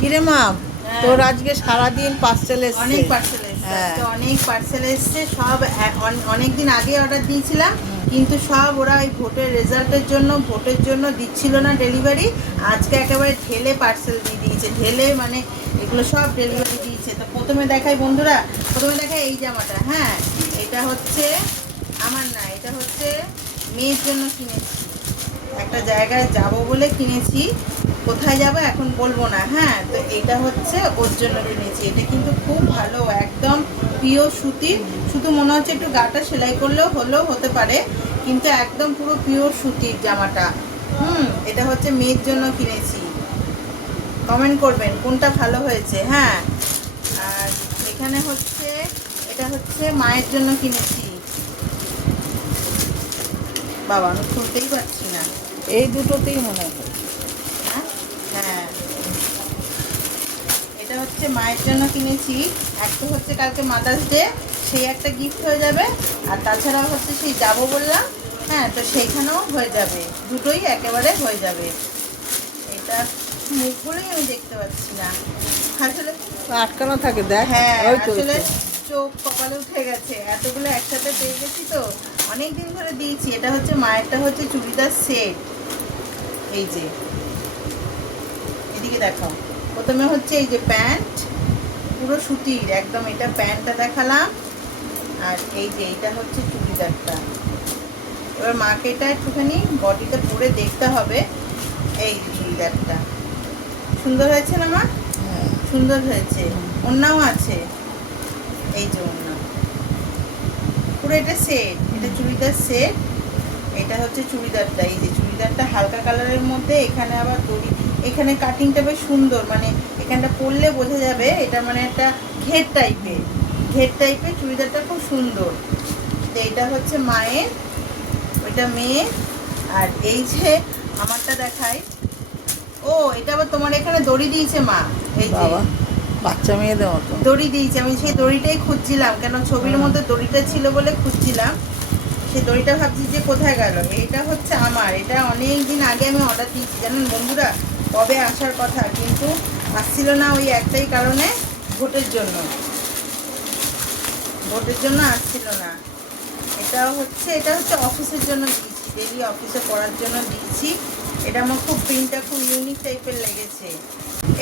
কিরে মা, তোর আজকে সারাদিন পার্সেল এসছে? অনেক পার্সেল এসছে, অনেক পার্সেল এসছে। সব অনেক দিন আগে অর্ডার দিয়েছিলাম, কিন্তু সব ওরা ওই ভোটের রেজাল্টের জন্য দিচ্ছিল না ডেলিভারি। আজকে একেবারে ঢেলে পার্সেল দিয়ে দিয়েছে, ঢেলে মানে এগুলো সব ডেলিভারি দিয়েছে। তো প্রথমে দেখাই বন্ধুরা, এই জামাটা। হ্যাঁ, এটা হচ্ছে আমার না, এটা হচ্ছে মেয়ের জন্য কিনেছি। একটা জায়গায় যাব বলে কিনেছি, কোথায় যাব এখন বলবো না। হ্যাঁ, তো এটা হচ্ছে ওর জন্য কিনেছি। এটা কিন্তু খুব ভালো, একদম পিওর সুতির। শুধু মনে হচ্ছে একটু গাটা সেলাই করলেও হতে পারে, কিন্তু একদম পুরো পিওর সুতির জামাটা। এটা হচ্ছে মেয়ের জন্য কিনেছি। কমেন্ট করবেন কোনটা ভালো হয়েছে। হ্যাঁ, আর এখানে হচ্ছে এটা হচ্ছে মায়ের জন্য কিনেছি। বাবা, আমি খুলতেই পারছি না। এই দুটোতেই মনে হয়। হ্যাঁ, এটা হচ্ছে মায়ের জন্য কিনেছি। একটা হচ্ছে কালকে মাদার্স ডে, সেই একটা গিফট হয়ে যাবে। আর তাছাড়াও হচ্ছে সেই যাবো বললাম, হ্যাঁ, তো সেইখানেও হয়ে যাবে, দুটোই একেবারে হয়ে যাবে। এটা মুখগুলোই আমি দেখতে পাচ্ছি না আসলে, আটকানো থাকে, দেখ। হ্যাঁ, ওই তো, আসলে চোখ কপালে উঠে গেছে, এতগুলো একসাথে পেয়ে গেছি তো, অনেক দিন ধরে দিয়েছি। এটা হচ্ছে মায়েরটা, হচ্ছে চুড়িদার সেট। এই যে এদিকে দেখাও। প্রথমে হচ্ছে এই যে প্যান্ট, পুরো সুতির একদম, এটা প্যান্টটা দেখালাম। আর এই যে এইটা হচ্ছে চুড়িদারটা। এবার মাকে এটা একটুখানি বডিতে পরে দেখতে হবে। এই যে চুড়িদারটা সুন্দর হয়েছে না মা? সুন্দর হয়েছে। ওড়নাও আছে, এই যে ওড়না পুরো, এটা সেট, এটা চুড়িদার সেট। এটা হচ্ছে চুড়িদারটা, এই যে চুড়িদারটা হালকা কালারের মধ্যে, এখানে আবার দড়ি, এখানে কাটিংটা বেশ সুন্দর, মানে এখানটা পরলে বোঝা যাবে এটা মানে একটা ঘের টাইপের চুড়িদারটা খুব সুন্দর। তো এটা হচ্ছে মায়ের, ওইটা মেয়ে। আর এই যে আমারটা দেখাই। ও, এটা আবার তোমার এখানে দড়ি দিয়েছে মা, এই যে বাচ্চা মেয়েদের মতো দড়ি দিয়েছে। আমি সেই দড়িটাই খুঁজছিলাম, কেন ছবির মধ্যে দড়িটা ছিল বলে খুঁজছিলাম। সেই দড়িটা ভাবছি যে কোথায় গেল। এটা হচ্ছে আমার, এটা অনেক দিন আগে আমি অর্ডার দিয়েছি জানেন বন্ধুরা, কবে আসার কথা, কিন্তু আসছিল না ওই একটাই কারণে, ভোটের জন্য আসছিল না। এটা হচ্ছে অফিসের জন্য দিয়েছি, ডেলি অফিসে পড়ার জন্য দিয়েছি। এটা আমার প্রিন্টটা খুব ইউনিক টাইপের লেগেছে।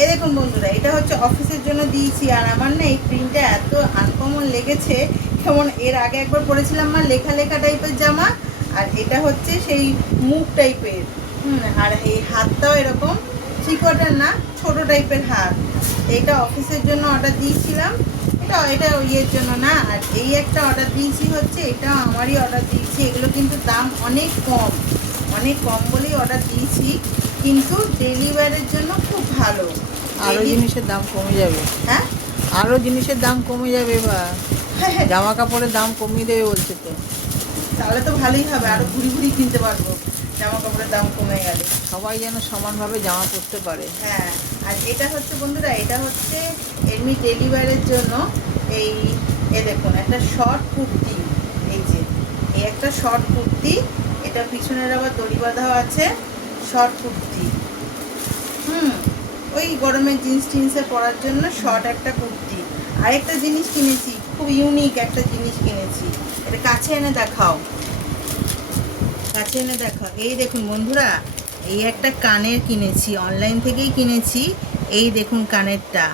এই দেখুন বন্ধুরা, এটা হচ্ছে অফিসের জন্য দিয়েছি। আর আমার না এই প্রিন্টটা এত আনকমন লেগেছে, যেমন এর আগে একবার পরেছিলাম আমার লেখা টাইপের জামা, আর এটা হচ্ছে সেই মুখ টাইপের। আর এই হাতটাও এরকম, থ্রি কোয়ার্টার না, ছোট টাইপের হাত। এটা অফিসের জন্য অর্ডার দিয়েছিলাম। এটা ইয়ের জন্য না। আর এই একটা অর্ডার দিয়েছি, হচ্ছে এটা আমারই অর্ডার দিয়েছি। এগুলো কিন্তু দাম অনেক কম বলেই অর্ডার দিয়েছি, কিন্তু ডেলিভারির জন্য খুব ভালো। আরো জিনিসের দাম কমে যাবে। হ্যাঁ, আরো জিনিসের দাম কমে যাবে, বা জামা কাপড়ের দাম কমিয়ে দেবে বলছে তো। তাহলে তো ভালোই হবে, আরো ঘুরি কিনতে পারবো জামা কাপড়ের দাম কমে গেলে। সবাই যেন সমানভাবে জামা পরতে পারে। হ্যাঁ, আর এটা হচ্ছে বন্ধুরা, এটা হচ্ছে এমনি ডেলিভারির জন্য। এই দেখুন একটা শর্ট কুর্তি, এই যে এই একটা শর্ট কুর্তি, এটা পিছনের আবার দড়ি বাঁধাও আছে। শর্ট কুর্তি, ওই গরমের জিন্সে পরার জন্য শর্ট একটা কুর্তি। আরেকটা জিনিস কিনেছি, খুব ইউনিক একটা জিনিস কিনেছি। এটা কাছে এনে দেখাও। এই দেখুন বন্ধুরা, এই একটা কানের কিনেছি, অনলাইন থেকেই কিনেছি। এই দেখুন কানেরটা,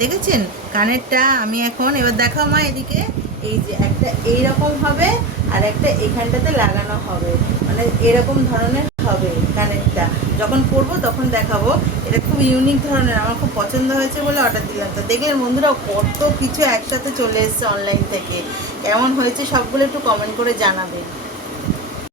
দেখেছেন কানেরটা? আমি এখন, এবার দেখাও মা এদিকে। এই যে একটা এইরকম হবে, আর একটা এখানটাতে লাগানো হবে, মানে এরকম ধরনের হবে কানেরটা। যখন পরবো তখন দেখাবো। এটা খুব ইউনিক ধরনের, আমার খুব পছন্দ হয়েছে বলে অর্ডার দিলাম। তো দেখলেন বন্ধুরা, কত কিছু একসাথে চলে এসছে অনলাইন থেকে। কেমন হয়েছে সবগুলো একটু কমেন্ট করে জানাবেন।